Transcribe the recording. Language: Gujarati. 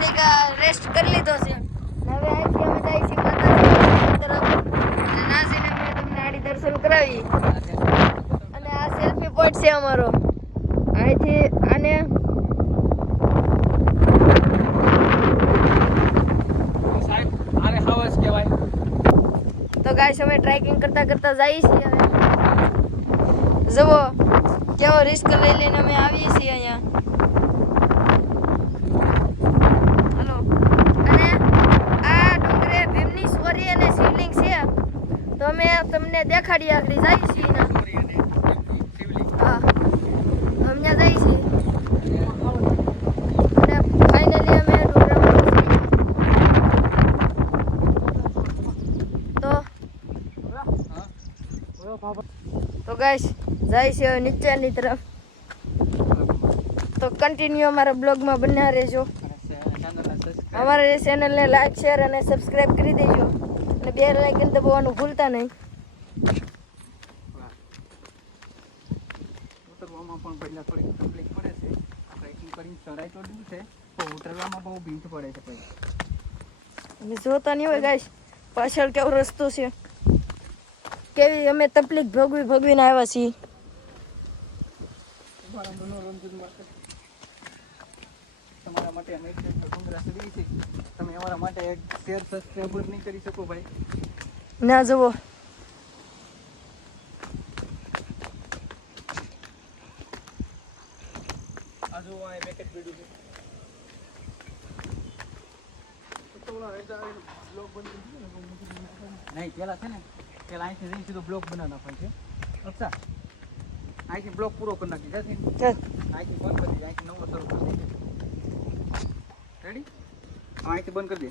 ઘડીક રેસ્ટ કરી લીધો છે. હવે અહીંથી અમે જાય છીએ માતાજી તરફ અને નાસીને અમે તમને આડી દર્શન કરાવી. અને આ સેલ્ફી પોઈન્ટ છે અમારો. અહીંથી આને તો ગાઈસ અમે ટ્રેકિંગ કરતા કરતા જઈએ છીએ. હવે જુઓ કેવો રિસ્ક લઈ લઈને અમે આવીએ છીએ અહીંયા. હલો અને આ ડુંગરે ભીમનીશ્વરી અને શિવલિંગ છે તો અમે તમને દેખાડી આગળ જઈએ છીએ ને. હા અમે જઈએ છીએ અને ફાઇનલી અમે તો ગાઈસ જાય છે નીચેની તરફ. તો કન્ટિન્યુ અમારા બ્લોગમાં બન્યા રહેજો. અમારા ચેનલને લાઈક શેર અને સબસ્ક્રાઇબ કરી દેજો અને બેલ આઇકન દબાવવાનું ભૂલતા નહીં. ઉતરવામાં પણ પહેલા થોડી તકલીફ પડે છે. ટ્રેકિંગ કરીને ચડાઈ તો દીધું છે પણ ઉતરવામાં બહુ ભીંત પડે છે. અમે જોતા નહીં હોય ગાઈસ પાછળ કેવો રસ્તો છે, કેવી અમે તકલીફ ભોગવીને આવ્યા છીએ. તમારા માટે અમે ડુંગરા સદી છે. તમે અમારા માટે એક શેર સબસ્ક્રાઇબ નહીં કરી શકો ભાઈ? ના જુઓ આ જો આ પેકેટ પીડ્યું છે. નહીં પેલા છે ને પેલા અહીંથી જઈને સીધો બ્લોક બનાવી નાખવાનો છે. અચ્છા અહીંથી બ્લોક પૂરો કરી નાખી જશે. અહીંથી બંધ કરી દે. અહીંથી નવો શરૂ કરી દે. રેડી? અહીંથી બંધ કરી દે.